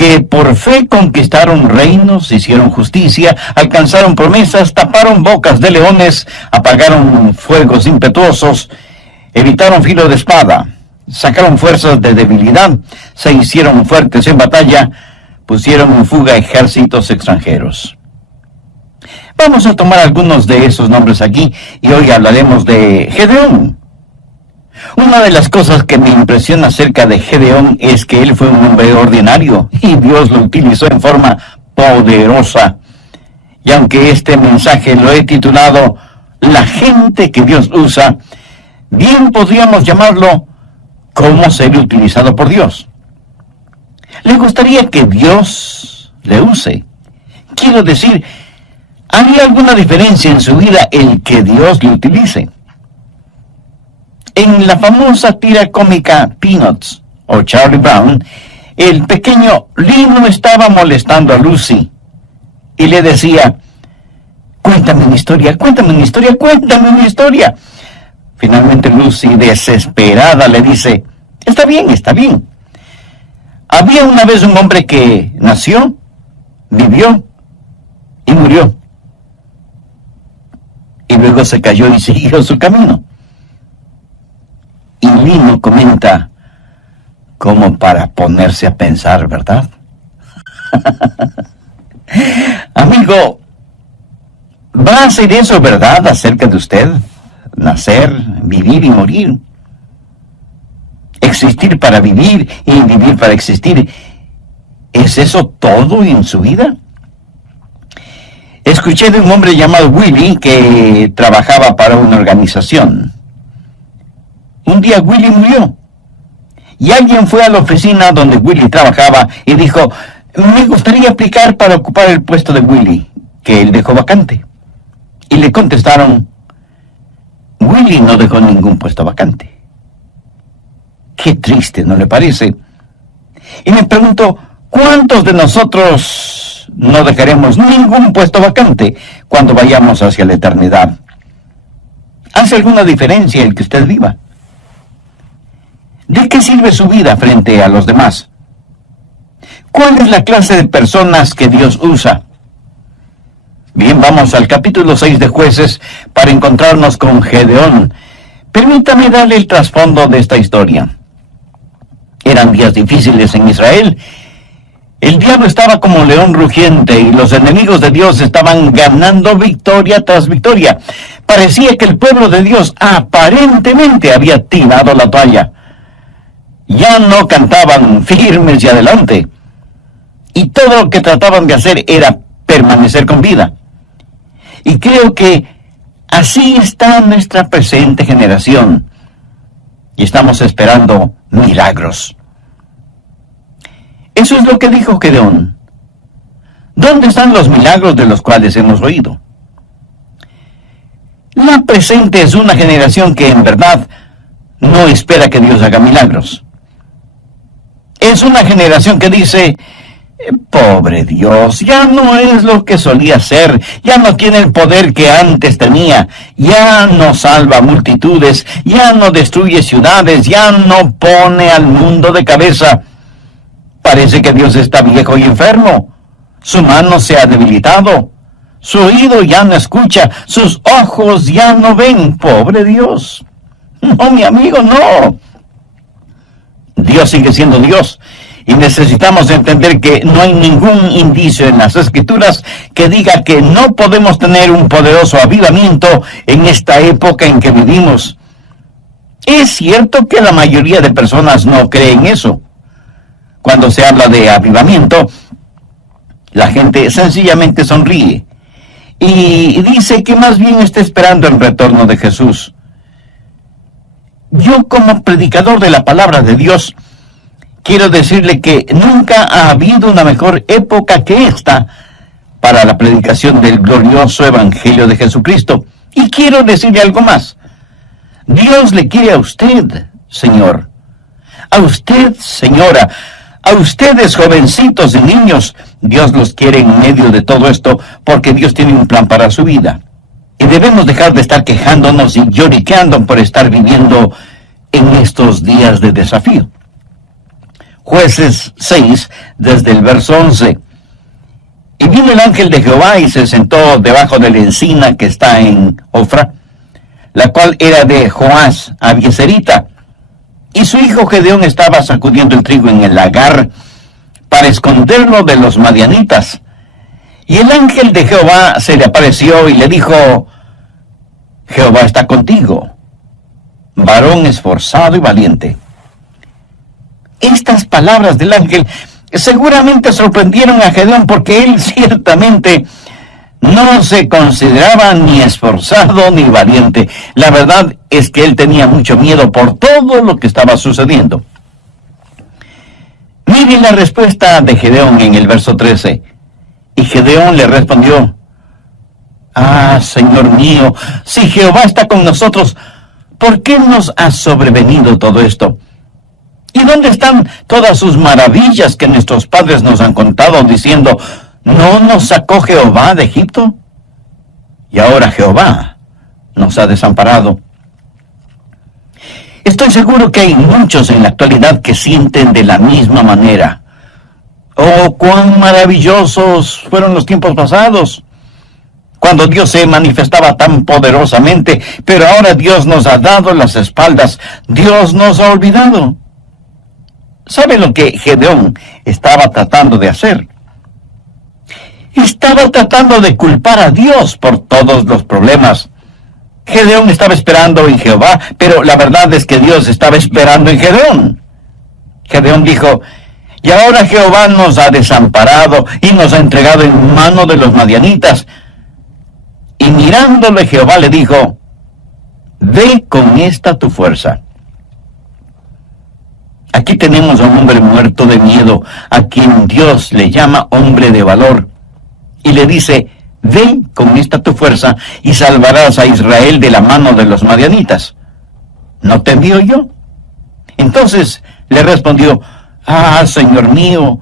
que por fe conquistaron reinos, hicieron justicia, alcanzaron promesas, taparon bocas de leones, apagaron fuegos impetuosos, evitaron filo de espada, sacaron fuerzas de debilidad, se hicieron fuertes en batalla, pusieron en fuga ejércitos extranjeros. Vamos a tomar algunos de esos nombres aquí y hoy hablaremos de Gedeón. Una de las cosas que me impresiona acerca de Gedeón es que él fue un hombre ordinario y Dios lo utilizó en forma poderosa. Y aunque este mensaje lo he titulado La gente que Dios usa, bien podríamos llamarlo ¿Cómo ser utilizado por Dios? ¿Le gustaría que Dios le use? Quiero decir, ¿haría alguna diferencia en su vida el que Dios le utilice? En la famosa tira cómica Peanuts o Charlie Brown, el pequeño Lino estaba molestando a Lucy y le decía, cuéntame una historia, cuéntame una historia, cuéntame una historia. Finalmente Lucy, desesperada, le dice, está bien, está bien. Había una vez un hombre que nació, vivió y murió. Y luego se cayó y siguió su camino. Y Lino comenta, como para ponerse a pensar, ¿verdad? Amigo, ¿va a ser eso verdad acerca de usted? Nacer, vivir y morir. Existir para vivir y vivir para existir. ¿Es eso todo en su vida? Escuché de un hombre llamado Willy que trabajaba para una organización. Un día Willy murió y alguien fue a la oficina donde Willy trabajaba y dijo, me gustaría aplicar para ocupar el puesto de Willy, que él dejó vacante. Y le contestaron, Willy no dejó ningún puesto vacante. Qué triste, ¿no le parece? Y me pregunto, ¿cuántos de nosotros no dejaremos ningún puesto vacante cuando vayamos hacia la eternidad? ¿Hace alguna diferencia el que usted viva? ¿De qué sirve su vida frente a los demás? ¿Cuál es la clase de personas que Dios usa? Bien, vamos al capítulo 6 de Jueces para encontrarnos con Gedeón. Permítame darle el trasfondo de esta historia. Eran días difíciles en Israel. El diablo estaba como león rugiente y los enemigos de Dios estaban ganando victoria tras victoria. Parecía que el pueblo de Dios aparentemente había tirado la toalla. Ya no cantaban firmes y adelante. Y todo lo que trataban de hacer era permanecer con vida. Y creo que así está nuestra presente generación. Y estamos esperando milagros. Eso es lo que dijo Gedeón. ¿Dónde están los milagros de los cuales hemos oído? La presente es una generación que en verdad no espera que Dios haga milagros. Es una generación que dice, pobre Dios, ya no es lo que solía ser, ya no tiene el poder que antes tenía, ya no salva multitudes, ya no destruye ciudades, ya no pone al mundo de cabeza. Parece que Dios está viejo y enfermo, su mano se ha debilitado, su oído ya no escucha, sus ojos ya no ven, pobre Dios. No, mi amigo, no. Dios sigue siendo Dios. Y necesitamos entender que no hay ningún indicio en las Escrituras que diga que no podemos tener un poderoso avivamiento en esta época en que vivimos. Es cierto que la mayoría de personas no creen eso. Cuando se habla de avivamiento, la gente sencillamente sonríe y dice que más bien está esperando el retorno de Jesús. Yo, como predicador de la palabra de Dios, quiero decirle que nunca ha habido una mejor época que esta para la predicación del glorioso Evangelio de Jesucristo. Y quiero decirle algo más. Dios le quiere a usted, Señor. A usted, señora. A ustedes, jovencitos y niños. Dios los quiere en medio de todo esto porque Dios tiene un plan para su vida. Y debemos dejar de estar quejándonos y lloriqueando por estar viviendo en estos días de desafío. Jueces 6, desde el verso 11. Y vino el ángel de Jehová y se sentó debajo de la encina que está en Ofra, la cual era de Joás Abieserita. Y su hijo Gedeón estaba sacudiendo el trigo en el lagar para esconderlo de los madianitas. Y el ángel de Jehová se le apareció y le dijo: Jehová está contigo, varón esforzado y valiente. Estas palabras del ángel seguramente sorprendieron a Gedeón, porque él ciertamente no se consideraba ni esforzado ni valiente. La verdad es que él tenía mucho miedo por todo lo que estaba sucediendo. Miren la respuesta de Gedeón en el verso 13. Y Gedeón le respondió: Señor mío, si Jehová está con nosotros, ¿por qué nos ha sobrevenido todo esto? ¿Y dónde están todas sus maravillas que nuestros padres nos han contado, diciendo: ¿no nos sacó Jehová de Egipto? Y ahora Jehová nos ha desamparado. Estoy seguro que hay muchos en la actualidad que sienten de la misma manera. Oh, cuán maravillosos fueron los tiempos pasados, cuando Dios se manifestaba tan poderosamente, pero ahora Dios nos ha dado las espaldas, Dios nos ha olvidado. ¿Sabe lo que Gedeón estaba tratando de hacer? Estaba tratando de culpar a Dios por todos los problemas. Gedeón estaba esperando en Jehová, pero la verdad es que Dios estaba esperando en Gedeón. Gedeón dijo: y ahora Jehová nos ha desamparado y nos ha entregado en mano de los madianitas. Y mirándole Jehová le dijo: ve con esta tu fuerza. Aquí tenemos a un hombre muerto de miedo, a quien Dios le llama hombre de valor, y le dice: ve con esta tu fuerza y salvarás a Israel de la mano de los madianitas. ¿No te envío yo? Entonces le respondió: Señor mío,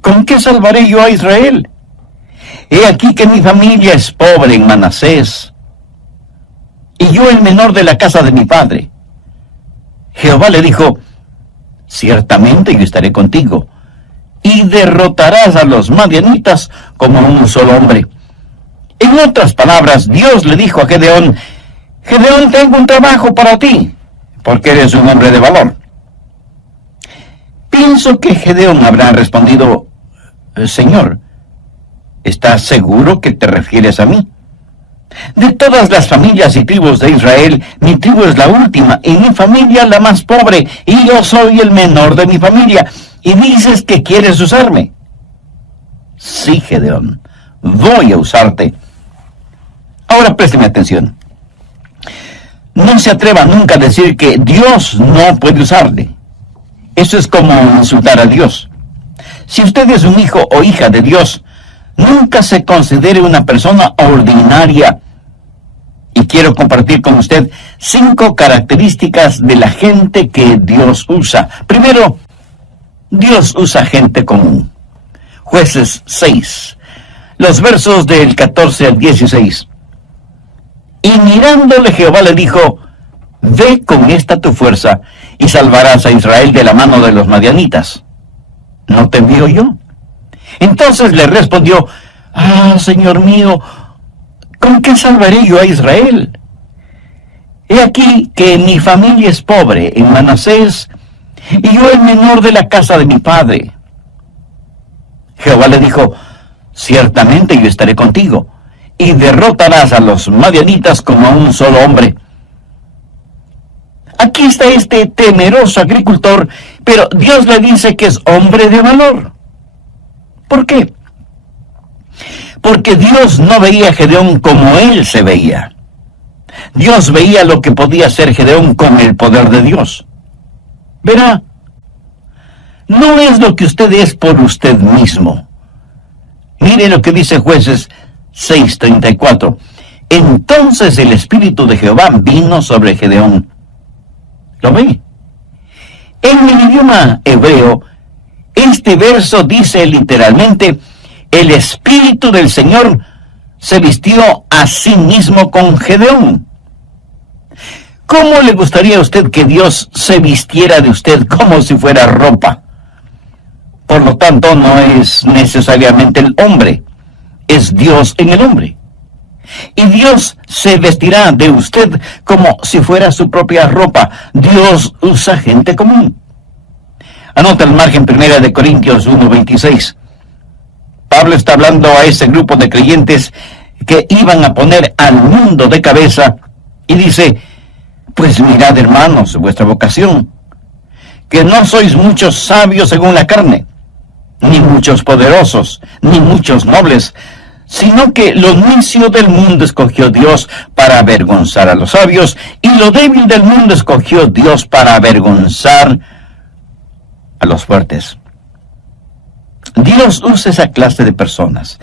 ¿con qué salvaré yo a Israel? He aquí que mi familia es pobre en Manasés, y yo el menor de la casa de mi padre. Jehová le dijo: ciertamente yo estaré contigo, y derrotarás a los madianitas como un solo hombre. En otras palabras, Dios le dijo a Gedeón: Gedeón, tengo un trabajo para ti, porque eres un hombre de valor. Pienso que Gedeón habrá respondido: Señor, ¿estás seguro que te refieres a mí? De todas las familias y tribus de Israel, mi tribu es la última, y mi familia la más pobre, y yo soy el menor de mi familia, y dices que quieres usarme. Sí, Gedeón, voy a usarte. Ahora présteme atención. No se atreva nunca a decir que Dios no puede usarle. Eso es como insultar a Dios. Si usted es un hijo o hija de Dios, nunca se considere una persona ordinaria. Y quiero compartir con usted 5 características de la gente que Dios usa. Primero, Dios usa gente común. Jueces 6, los versos del 14 al 16. Y mirándole Jehová le dijo: ve con esta tu fuerza y salvarás a Israel de la mano de los madianitas. ¿No te envío yo? Entonces le respondió: Señor mío, ¿con qué salvaré yo a Israel? He aquí que mi familia es pobre en Manasés, y yo el menor de la casa de mi padre. Jehová le dijo: ciertamente yo estaré contigo, y derrotarás a los madianitas como a un solo hombre. Aquí está este temeroso agricultor, pero Dios le dice que es hombre de valor. ¿Por qué? Porque Dios no veía a Gedeón como él se veía. Dios veía lo que podía hacer Gedeón con el poder de Dios. Verá, no es lo que usted es por usted mismo. Mire lo que dice Jueces 6:34. Entonces el Espíritu de Jehová vino sobre Gedeón. ¿Lo ve? En el idioma hebreo, este verso dice literalmente: el Espíritu del Señor se vistió a sí mismo con Gedeón. ¿Cómo le gustaría a usted que Dios se vistiera de usted como si fuera ropa? Por lo tanto, no es necesariamente el hombre, es Dios en el hombre. Y Dios se vestirá de usted como si fuera su propia ropa. Dios usa gente común. Anota el margen 1 Corintios 1:26. Pablo está hablando a ese grupo de creyentes que iban a poner al mundo de cabeza y dice: pues mirad, hermanos, vuestra vocación, que no sois muchos sabios según la carne, ni muchos poderosos, ni muchos nobles, sino que lo necio del mundo escogió Dios para avergonzar a los sabios, y lo débil del mundo escogió Dios para avergonzar a los fuertes. Dios usa esa clase de personas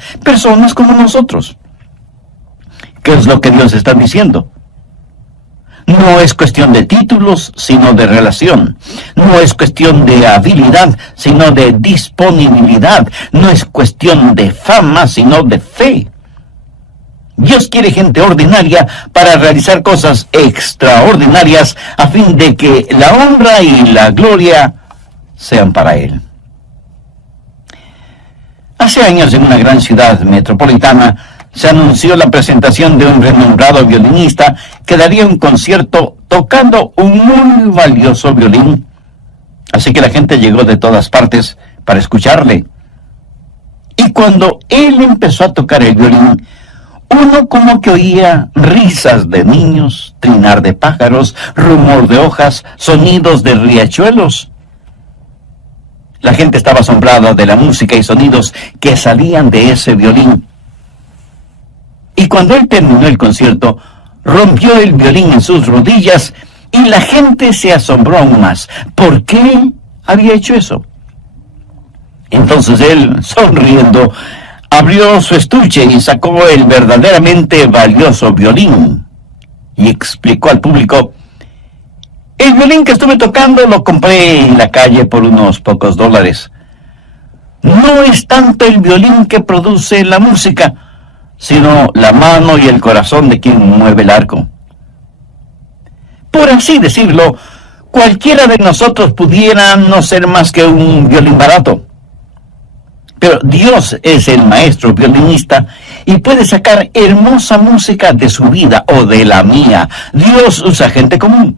como nosotros. ¿Qué es lo que Dios está diciendo? No es cuestión de títulos, sino de relación. No es cuestión de habilidad, sino de disponibilidad. No es cuestión de fama, sino de fe. Dios quiere gente ordinaria para realizar cosas extraordinarias a fin de que la honra y la gloria sean para Él. Hace años, en una gran ciudad metropolitana, se anunció la presentación de un renombrado violinista que daría un concierto tocando un muy valioso violín. Así que la gente llegó de todas partes para escucharle. Y cuando él empezó a tocar el violín, uno como que oía risas de niños, trinar de pájaros, rumor de hojas, sonidos de riachuelos. La gente estaba asombrada de la música y sonidos que salían de ese violín. Y cuando él terminó el concierto, rompió el violín en sus rodillas y la gente se asombró aún más. ¿Por qué había hecho eso? Entonces él, sonriendo, abrió su estuche y sacó el verdaderamente valioso violín y explicó al público: el violín que estuve tocando lo compré en la calle por unos pocos dólares. No es tanto el violín que produce la música, sino la mano y el corazón de quien mueve el arco. Por así decirlo, cualquiera de nosotros pudiera no ser más que un violín barato. Pero Dios es el maestro violinista y puede sacar hermosa música de su vida o de la mía. Dios usa gente común.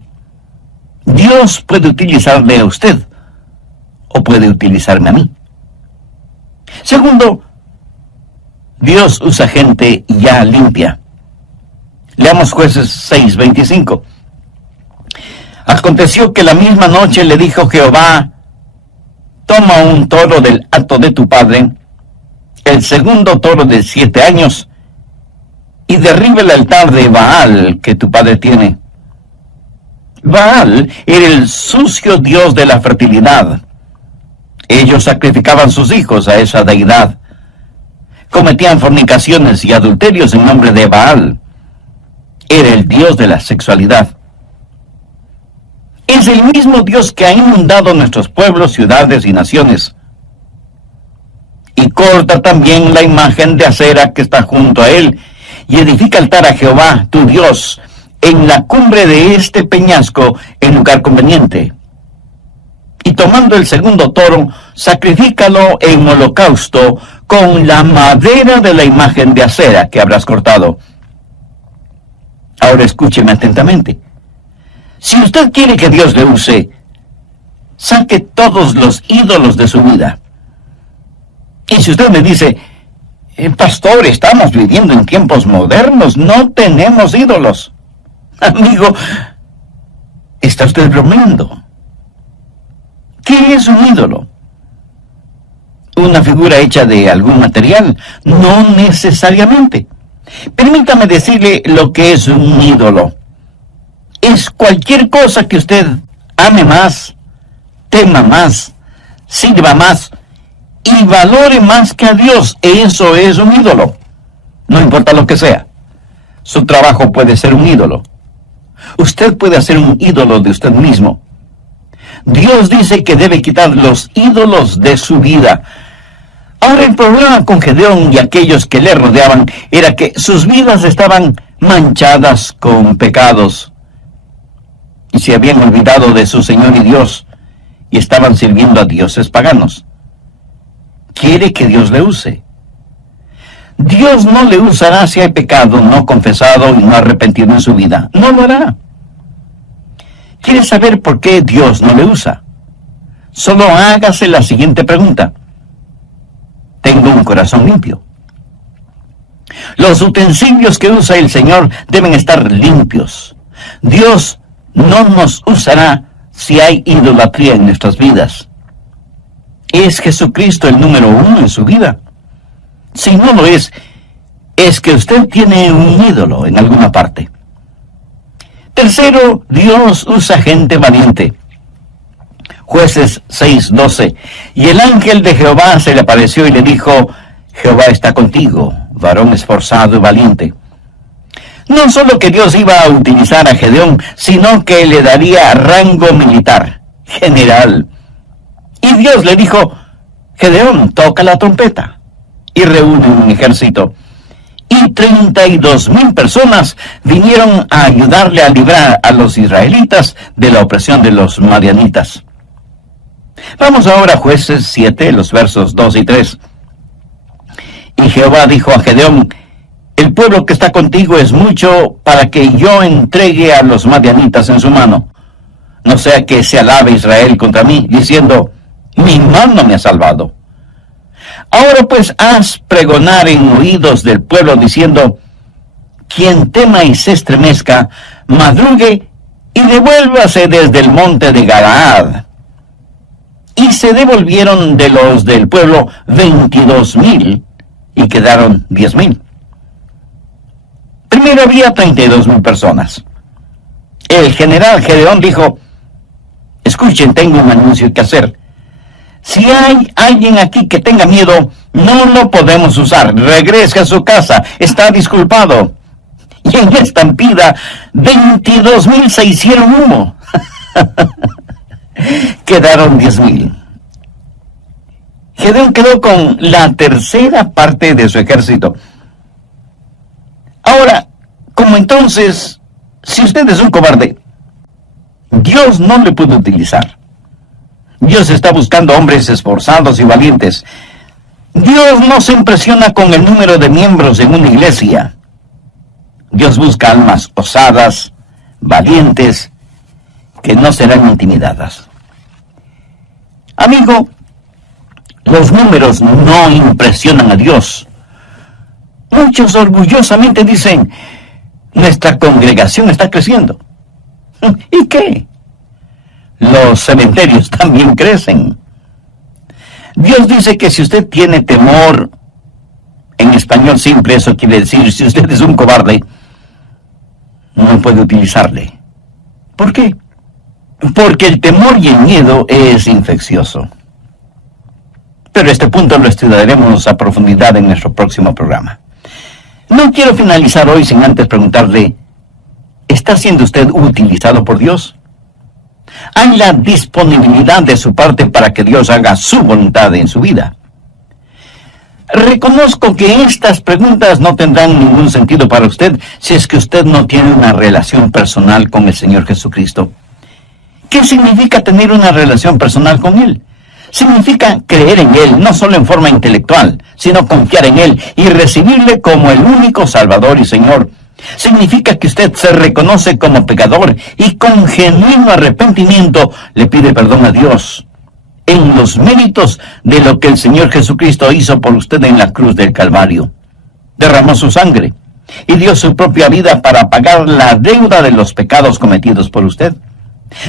Dios puede utilizarle a usted o puede utilizarme a mí. Segundo, Dios usa gente ya limpia. Leamos Jueces 6:25. Aconteció que la misma noche le dijo Jehová: toma un toro del hato de tu padre, el segundo toro de 7 años, y derriba el altar de Baal que tu padre tiene. Baal era el sucio dios de la fertilidad. Ellos sacrificaban sus hijos a esa deidad. Cometían fornicaciones y adulterios en nombre de Baal. Era el dios de la sexualidad. Es el mismo Dios que ha inundado nuestros pueblos, ciudades y naciones. Y corta también la imagen de acera que está junto a él, y edifica altar a Jehová, tu Dios, en la cumbre de este peñasco, en lugar conveniente. Y tomando el segundo toro, sacrifícalo en holocausto con la madera de la imagen de acera que habrás cortado. Ahora escúcheme atentamente. Si usted quiere que Dios le use, saque todos los ídolos de su vida. Y si usted me dice: pastor, estamos viviendo en tiempos modernos, no tenemos ídolos. Amigo, ¿está usted bromeando? ¿Qué es un ídolo? ¿Una figura hecha de algún material? No necesariamente. Permítame decirle lo que es un ídolo. Es cualquier cosa que usted ame más, tema más, sirva más y valore más que a Dios. Eso es un ídolo. No importa lo que sea. Su trabajo puede ser un ídolo. Usted puede hacer un ídolo de usted mismo. Dios dice que debe quitar los ídolos de su vida. Ahora, el problema con Gedeón y aquellos que le rodeaban era que sus vidas estaban manchadas con pecados. Y se habían olvidado de su Señor y Dios, y estaban sirviendo a dioses paganos. quiere que Dios le use. Dios no le usará si hay pecado no confesado y no arrepentido en su vida. No lo hará. ¿Quieres saber por qué Dios no le usa? Solo hágase la siguiente pregunta. ¿Tengo un corazón limpio? Los utensilios que usa el Señor deben estar limpios. Dios no nos usará si hay idolatría en nuestras vidas. ¿Es Jesucristo el número uno en su vida? Si no lo es que usted tiene un ídolo en alguna parte. Tercero, Dios usa gente valiente. Jueces 6:12. Y el ángel de Jehová se le apareció y le dijo: Jehová está contigo, varón esforzado y valiente. No solo que Dios iba a utilizar a Gedeón, sino que le daría rango militar, general. Y Dios le dijo: Gedeón, toca la trompeta. Y reúne un ejército. Y 32,000 personas vinieron a ayudarle a librar a los israelitas de la opresión de los madianitas. Vamos ahora a Jueces 7, los versos 2 y 3. Y Jehová dijo a Gedeón: el pueblo que está contigo es mucho para que yo entregue a los madianitas en su mano. No sea que se alabe Israel contra mí, diciendo: mi mano me ha salvado. Ahora pues haz pregonar en oídos del pueblo, diciendo: quien tema y se estremezca, madrugue y devuélvase desde el monte de Galaad. Y se devolvieron de los del pueblo 22,000, y quedaron 10,000. Primero había 32,000 personas. El general Gedeón dijo: escuchen, tengo un anuncio que hacer. Si hay alguien aquí que tenga miedo, no lo podemos usar. Regrese a su casa, está disculpado. Y en esta estampida, 22,000 se hicieron humo. Quedaron 10,000. Gedeón quedó con la tercera parte de su ejército. Ahora, como entonces, si usted es un cobarde, Dios no le puede utilizar. Dios está buscando hombres esforzados y valientes. Dios no se impresiona con el número de miembros en una iglesia. Dios busca almas osadas, valientes, que no serán intimidadas. Amigo, los números no impresionan a Dios. Muchos orgullosamente dicen: nuestra congregación está creciendo. ¿Y qué? Los cementerios también crecen. Dios dice que si usted tiene temor, en español simple eso quiere decir, si usted es un cobarde, no puede utilizarle. ¿Por qué? Porque el temor y el miedo es infeccioso. Pero este punto lo estudiaremos a profundidad en nuestro próximo programa. No quiero finalizar hoy sin antes preguntarle: ¿está siendo usted utilizado por Dios? ¿Hay la disponibilidad de su parte para que Dios haga su voluntad en su vida? Reconozco que estas preguntas no tendrán ningún sentido para usted si es que usted no tiene una relación personal con el Señor Jesucristo. ¿Qué significa tener una relación personal con Él? Significa creer en Él, no solo en forma intelectual, sino confiar en Él y recibirle como el único Salvador y Señor. Significa que usted se reconoce como pecador y con genuino arrepentimiento le pide perdón a Dios en los méritos de lo que el Señor Jesucristo hizo por usted en la cruz del Calvario. Derramó su sangre y dio su propia vida para pagar la deuda de los pecados cometidos por usted.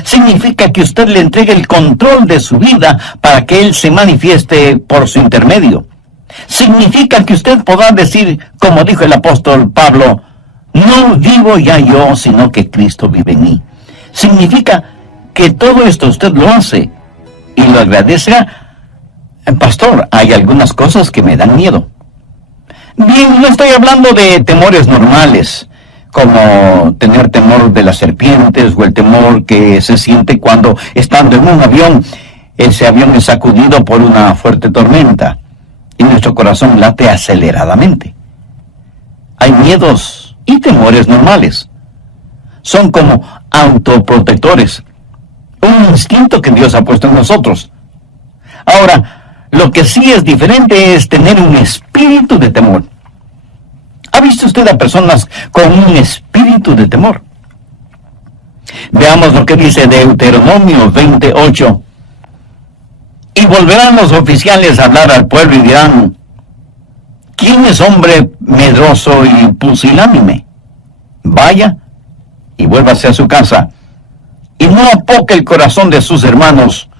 Significa que usted le entregue el control de su vida para que Él se manifieste por su intermedio. Significa que usted podrá decir, como dijo el apóstol Pablo: no vivo ya yo, sino que Cristo vive en mí. Significa que todo esto usted lo hace y lo agradecerá. Pastor, hay algunas cosas que me dan miedo. Bien, no estoy hablando de temores normales, como tener temor de las serpientes o el temor que se siente cuando, estando en un avión, ese avión es sacudido por una fuerte tormenta y nuestro corazón late aceleradamente. Hay miedos y temores normales. Son como autoprotectores, un instinto que Dios ha puesto en nosotros. Ahora, Lo que sí es diferente es tener un espíritu de temor. ¿Ha visto usted a personas con un espíritu de temor? Veamos lo que dice Deuteronomio 28. Y volverán los oficiales a hablar al pueblo y dirán: ¿quién es hombre medroso y pusilánime? Vaya y vuélvase a su casa, y no apoque el corazón de sus hermanos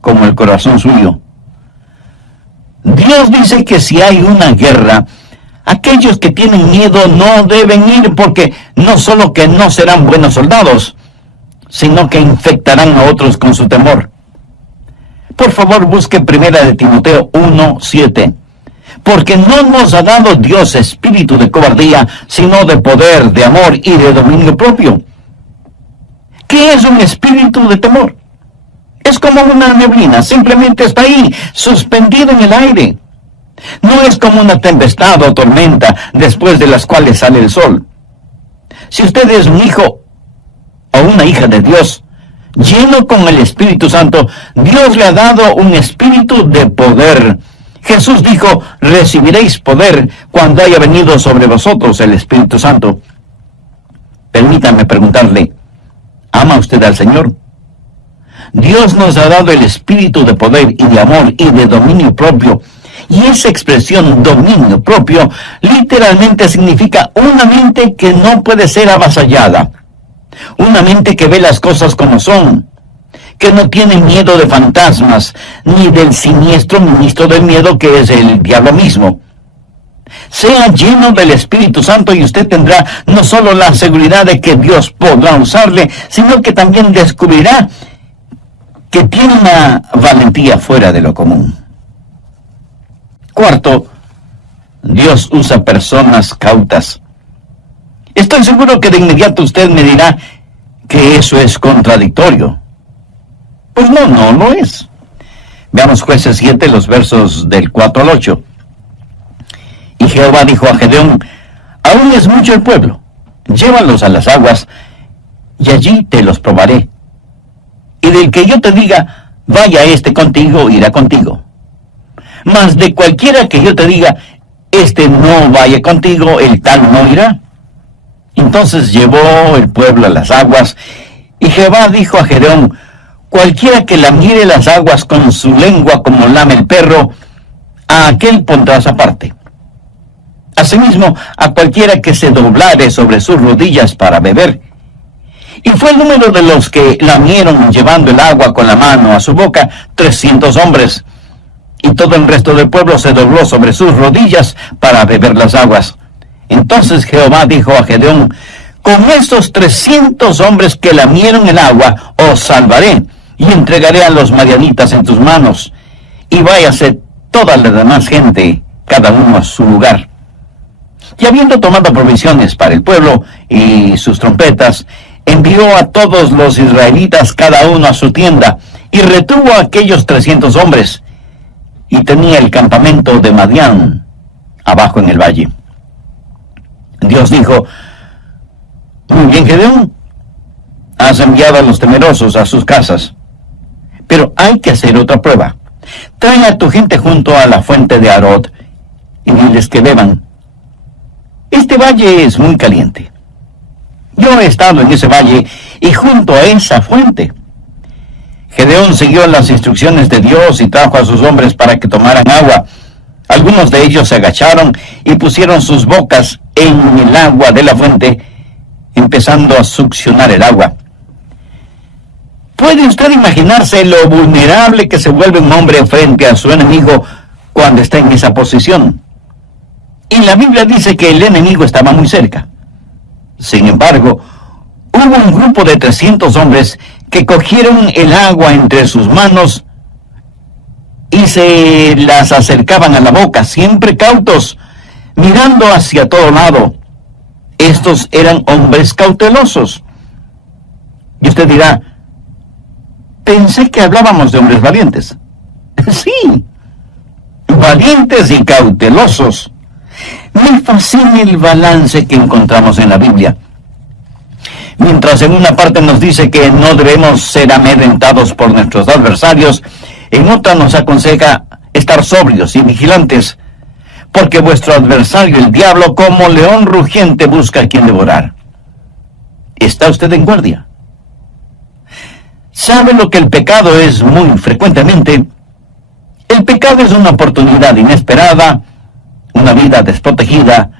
como el corazón suyo. Dios dice que si hay una guerra, aquellos que tienen miedo no deben ir, porque no solo que no serán buenos soldados, sino que infectarán a otros con su temor. Por favor, busque 1 de Timoteo 1:7. Porque no nos ha dado Dios espíritu de cobardía, sino de poder, de amor y de dominio propio. ¿Qué es un espíritu de temor? Es como una neblina, simplemente está ahí, suspendido en el aire. No es como una tempestad o tormenta, después de las cuales sale el sol. Si usted es un hijo o una hija de Dios, lleno con el Espíritu Santo, Dios le ha dado un espíritu de poder. Jesús dijo: recibiréis poder cuando haya venido sobre vosotros el Espíritu Santo. Permítame preguntarle, ¿ama usted al Señor? Dios nos ha dado el espíritu de poder y de amor y de dominio propio. Y esa expresión, dominio propio, literalmente significa una mente que no puede ser avasallada. Una mente que ve las cosas como son, que no tiene miedo de fantasmas, ni del siniestro ministro del miedo que es el diablo mismo. Sea lleno del Espíritu Santo y usted tendrá no solo la seguridad de que Dios podrá usarle, sino que también descubrirá que tiene una valentía fuera de lo común. Cuarto, Dios usa personas cautas. Estoy seguro que de inmediato usted me dirá que eso es contradictorio. Pues no lo es. Veamos Jueces 7, los versos del 4 al 8. Y Jehová dijo a Gedeón: aún es mucho el pueblo, llévalos a las aguas, y allí te los probaré. Y del que yo te diga, vaya este contigo, irá contigo. Mas de cualquiera que yo te diga, este no vaya contigo, el tal no irá. Entonces llevó el pueblo a las aguas, y Jehová dijo a Gedeón: cualquiera que lamiere las aguas con su lengua como lame el perro, a aquel pondrás aparte. Asimismo, a cualquiera que se doblare sobre sus rodillas para beber. Y fue el número de los que lamieron llevando el agua con la mano a su boca, 300 hombres. Y todo el resto del pueblo se dobló sobre sus rodillas para beber las aguas. Entonces Jehová dijo a Gedeón: con estos 300 hombres que lamieron el agua, os salvaré, y entregaré a los madianitas en tus manos. Y váyase toda la demás gente, cada uno a su lugar. Y habiendo tomado provisiones para el pueblo y sus trompetas, envió a todos los israelitas cada uno a su tienda, y retuvo a aquellos 300 hombres, y tenía el campamento de Madián abajo en el valle. Dios dijo: muy bien, Gedeón, has enviado a los temerosos a sus casas, pero hay que hacer otra prueba. Trae a tu gente junto a la fuente de Arod, y diles que beban. Este valle es muy caliente. Yo he estado en ese valle y junto a esa fuente. Gedeón siguió las instrucciones de Dios y trajo a sus hombres para que tomaran agua. Algunos de ellos se agacharon y pusieron sus bocas en el agua de la fuente, empezando a succionar el agua. ¿Puede usted imaginarse lo vulnerable que se vuelve un hombre frente a su enemigo cuando está en esa posición? Y la Biblia dice que el enemigo estaba muy cerca. Sin embargo, hubo un grupo de 300 hombres que cogieron el agua entre sus manos y se las acercaban a la boca, siempre cautos, mirando hacia todo lado. Estos eran hombres cautelosos. Y usted dirá: pensé que hablábamos de hombres valientes. Sí, valientes y cautelosos. Me fascina el balance que encontramos en la Biblia. Mientras en una parte nos dice que no debemos ser amedrentados por nuestros adversarios, en otra nos aconseja estar sobrios y vigilantes, porque vuestro adversario, el diablo, como león rugiente, busca a quien devorar. ¿Está usted en guardia? ¿Sabe lo que el pecado es muy frecuentemente? El pecado es una oportunidad inesperada, una vida desprotegida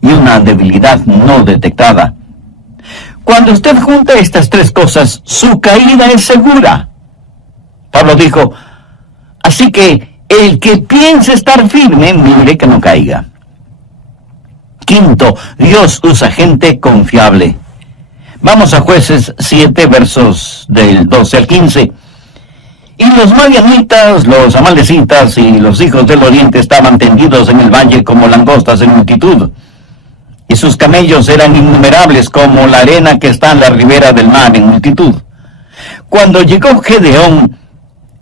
y una debilidad no detectada. Cuando usted junta estas tres cosas, su caída es segura. Pablo dijo, así que el que piense estar firme, mire que no caiga. Quinto, Dios usa gente confiable. Vamos a Jueces 7, versos del 12 al 15. Y los madianitas, los amalecitas y los hijos del oriente estaban tendidos en el valle como langostas en multitud. Y sus camellos eran innumerables como la arena que está en la ribera del mar en multitud. Cuando llegó Gedeón,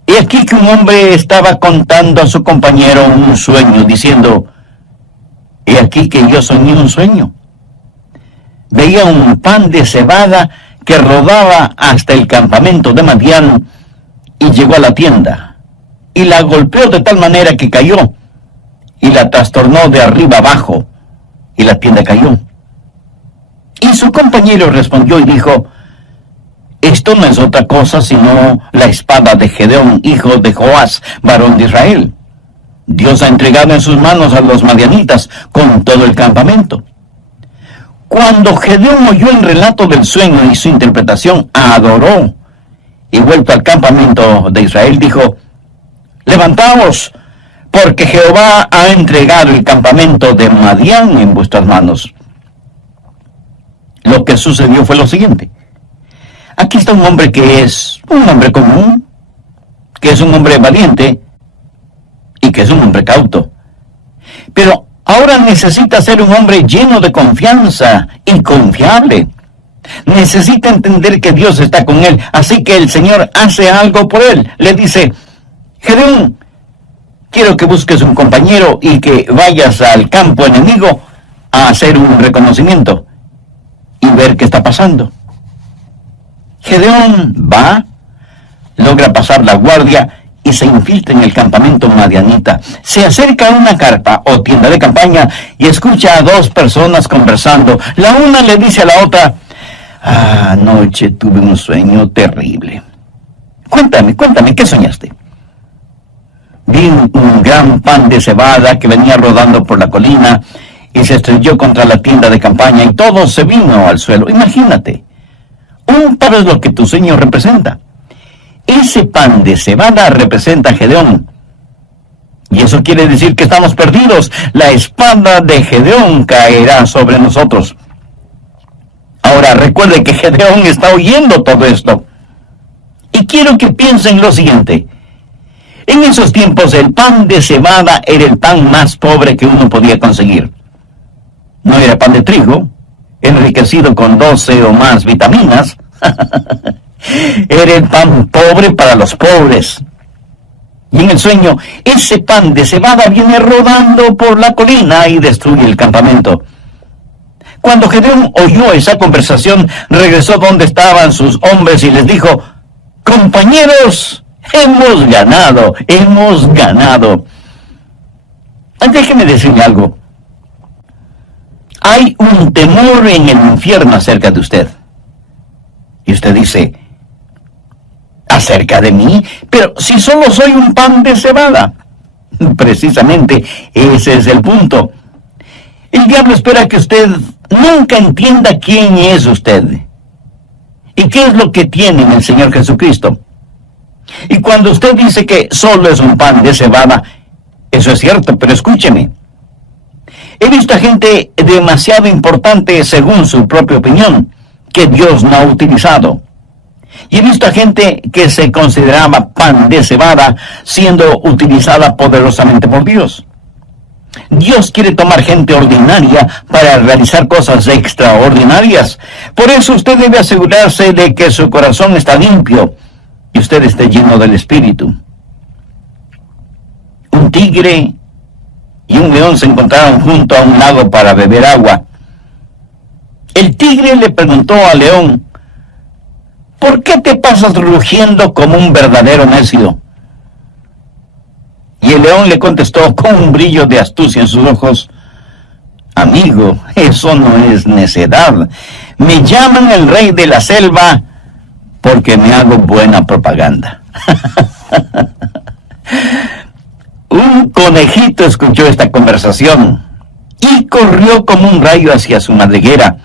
he aquí que un hombre estaba contando a su compañero un sueño, diciendo, he aquí que yo soñé un sueño. Veía un pan de cebada que rodaba hasta el campamento de Madián y llegó a la tienda, y la golpeó de tal manera que cayó, y la trastornó de arriba abajo, y la tienda cayó. Y su compañero respondió y dijo, esto no es otra cosa sino la espada de Gedeón, hijo de Joás, varón de Israel. Dios ha entregado en sus manos a los madianitas con todo el campamento. Cuando Gedeón oyó el relato del sueño y su interpretación, adoró, y vuelto al campamento de Israel dijo, levantaos, porque Jehová ha entregado el campamento de Madián en vuestras manos. Lo que sucedió fue lo siguiente. Aquí está un hombre que es un hombre común, que es un hombre valiente y que es un hombre cauto. Pero ahora necesita ser un hombre lleno de confianza y confiable. Necesita entender que Dios está con él, así que el Señor hace algo por él. Le dice, Gedeón, quiero que busques un compañero y que vayas al campo enemigo a hacer un reconocimiento y ver qué está pasando. Gedeón va, logra pasar la guardia y se infiltra en el campamento madianita. Se acerca a una carpa o tienda de campaña y escucha a dos personas conversando. La una le dice a la otra, anoche tuve un sueño terrible. Cuéntame, ¿qué soñaste? Vi un gran pan de cebada que venía rodando por la colina y se estrelló contra la tienda de campaña y todo se vino al suelo. Imagínate, un pan es lo que tu sueño representa. Ese pan de cebada representa a Gedeón. Y eso quiere decir que estamos perdidos. La espada de Gedeón caerá sobre nosotros. Ahora recuerde que Gedeón está oyendo todo esto. Y quiero que piensen lo siguiente. En esos tiempos el pan de cebada era el pan más pobre que uno podía conseguir. No era pan de trigo, enriquecido con 12 o más vitaminas. Era el pan pobre para los pobres. Y en el sueño, ese pan de cebada viene rodando por la colina y destruye el campamento. Cuando Gedeón oyó esa conversación, regresó donde estaban sus hombres y les dijo, compañeros, hemos ganado. Déjeme decirle algo. Hay un temor en el infierno acerca de usted. Y usted dice, ¿acerca de mí? Pero si solo soy un pan de cebada. Precisamente ese es el punto. El diablo espera que usted nunca entienda quién es usted y qué es lo que tiene en el Señor Jesucristo. Y cuando usted dice que solo es un pan de cebada, eso es cierto, pero escúcheme. He visto a gente demasiado importante según su propia opinión, que Dios no ha utilizado. Y he visto a gente que se consideraba pan de cebada siendo utilizada poderosamente por Dios. Dios quiere tomar gente ordinaria para realizar cosas extraordinarias. Por eso usted debe asegurarse de que su corazón está limpio y usted esté lleno del Espíritu. Un tigre y un león se encontraron junto a un lago para beber agua. El tigre le preguntó al león, ¿por qué te pasas rugiendo como un verdadero necio? Y el león le contestó con un brillo de astucia en sus ojos: amigo, eso no es necedad. Me llaman el rey de la selva porque me hago buena propaganda. Un conejito escuchó esta conversación y corrió como un rayo hacia su madriguera.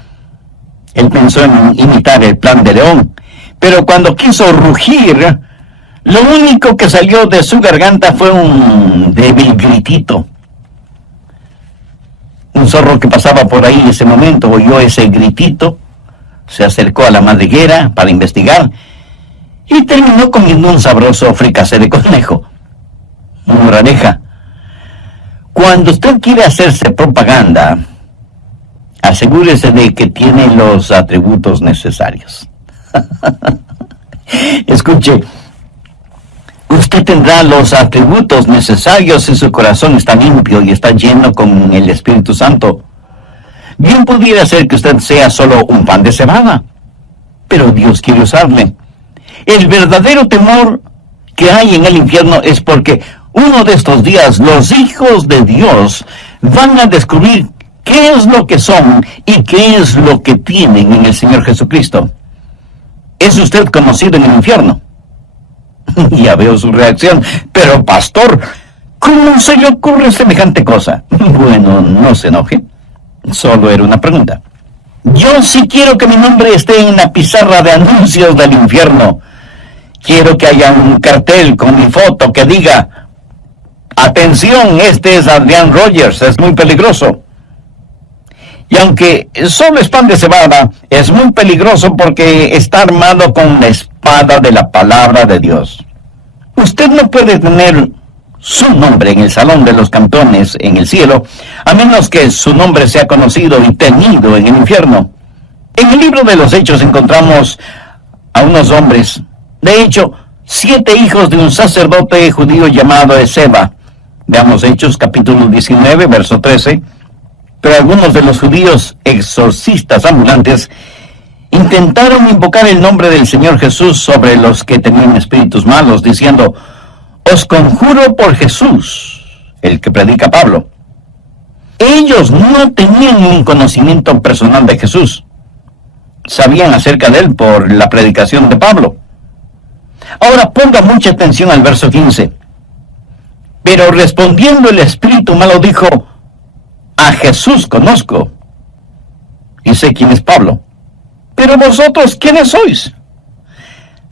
Él pensó en imitar el plan de león, pero cuando quiso rugir, lo único que salió de su garganta fue un débil gritito. Un zorro que pasaba por ahí en ese momento oyó ese gritito, se acercó a la madriguera para investigar y terminó comiendo un sabroso fricasé de conejo. Moraleja: cuando usted quiere hacerse propaganda, asegúrese de que tiene los atributos necesarios. Escuche, usted tendrá los atributos necesarios si su corazón está limpio y está lleno con el Espíritu Santo. Bien pudiera ser que usted sea solo un pan de cebada, pero Dios quiere usarle. El verdadero temor que hay en el infierno es porque uno de estos días los hijos de Dios van a descubrir qué es lo que son y qué es lo que tienen en el Señor Jesucristo. ¿Es usted conocido en el infierno? Ya veo su reacción. Pero pastor, ¿cómo se le ocurre semejante cosa? Bueno, no se enoje. Solo era una pregunta. Yo sí quiero que mi nombre esté en la pizarra de anuncios del infierno. Quiero que haya un cartel con mi foto que diga: atención, este es Adrián Rogers, es muy peligroso. Y aunque solo es pan de cebada, es muy peligroso porque está armado con la espada de la palabra de Dios. Usted no puede tener su nombre en el salón de los campeones en el cielo, a menos que su nombre sea conocido y temido en el infierno. En el libro de los Hechos encontramos a unos hombres, de hecho, 7 hijos de un sacerdote judío llamado Esceva. Veamos Hechos capítulo 19, verso 13. Pero algunos de los judíos exorcistas ambulantes intentaron invocar el nombre del Señor Jesús sobre los que tenían espíritus malos, diciendo: os conjuro por Jesús, el que predica Pablo. Ellos no tenían un conocimiento personal de Jesús. Sabían acerca de él por la predicación de Pablo. Ahora ponga mucha atención al verso 15. Pero respondiendo el espíritu malo dijo: a Jesús conozco y sé quién es Pablo, pero vosotros, ¿quiénes sois?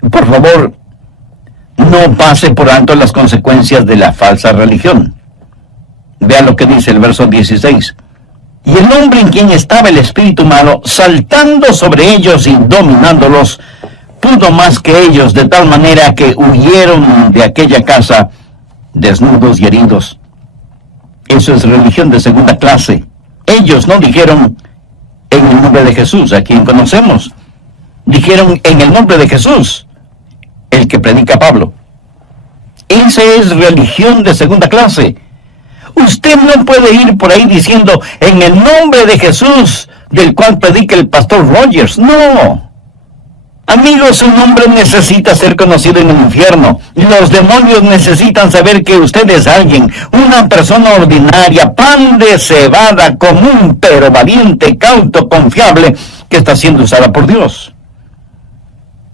Por favor, no pase por alto las consecuencias de la falsa religión. Vea lo que dice el verso 16. Y el hombre en quien estaba el espíritu malo, saltando sobre ellos y dominándolos, pudo más que ellos, de tal manera que huyeron de aquella casa desnudos y heridos. Eso es religión de segunda clase. Ellos no dijeron: en el nombre de Jesús, a quien conocemos. Dijeron: en el nombre de Jesús, el que predica Pablo. Esa es religión de segunda clase. Usted no puede ir por ahí diciendo: en el nombre de Jesús, del cual predica el pastor Rogers. No. Amigos, su nombre necesita ser conocido en el infierno. Los demonios necesitan saber que usted es alguien, una persona ordinaria, pan de cebada, común, pero valiente, cauto, confiable, que está siendo usada por Dios.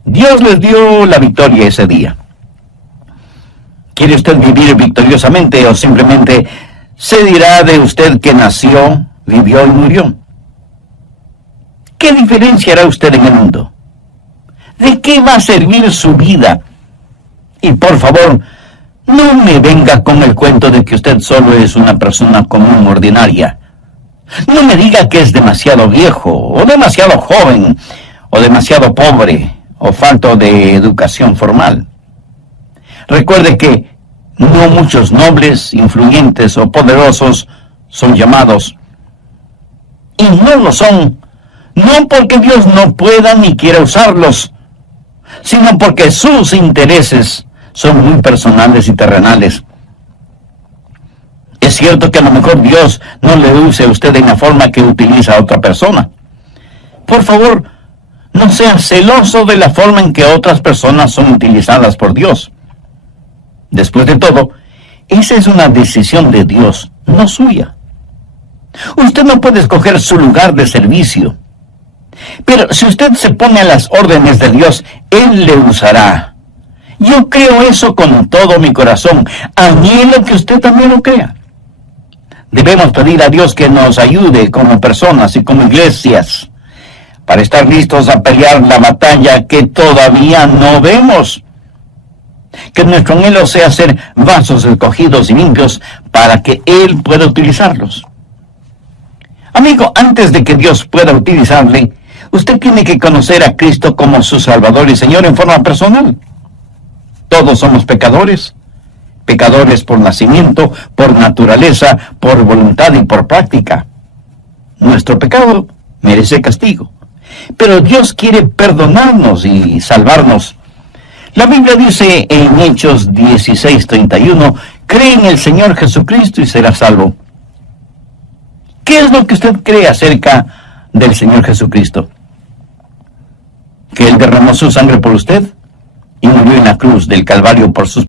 Dios les dio la victoria ese día. ¿Quiere usted vivir victoriosamente o simplemente se dirá de usted que nació, vivió y murió? ¿Qué diferencia hará usted en el mundo? ¿De qué va a servir su vida? Y por favor, no me venga con el cuento de que usted solo es una persona común, ordinaria. No me diga que es demasiado viejo, o demasiado joven, o demasiado pobre, o falto de educación formal. Recuerde que no muchos nobles, influyentes o poderosos son llamados. Y no lo son, no porque Dios no pueda ni quiera usarlos, sino porque sus intereses son muy personales y terrenales. Es cierto que a lo mejor Dios no le use a usted en la forma que utiliza a otra persona. Por favor, no sea celoso de la forma en que otras personas son utilizadas por Dios. Después de todo, esa es una decisión de Dios, no suya. Usted no puede escoger su lugar de servicio. Pero si usted se pone a las órdenes de Dios, Él le usará. Yo creo eso con todo mi corazón. Anhelo que usted también lo crea. Debemos pedir a Dios que nos ayude como personas y como iglesias para estar listos a pelear la batalla que todavía no vemos. Que nuestro anhelo sea ser vasos escogidos y limpios para que Él pueda utilizarlos. Amigo, antes de que Dios pueda utilizarle, usted tiene que conocer a Cristo como su Salvador y Señor en forma personal. Todos somos pecadores. Pecadores por nacimiento, por naturaleza, por voluntad y por práctica. Nuestro pecado merece castigo. Pero Dios quiere perdonarnos y salvarnos. La Biblia dice en Hechos 16:31, cree en el Señor Jesucristo y será salvo. ¿Qué es lo que usted cree acerca del Señor Jesucristo? ¿Que Él derramó su sangre por usted y murió en la cruz del Calvario por sus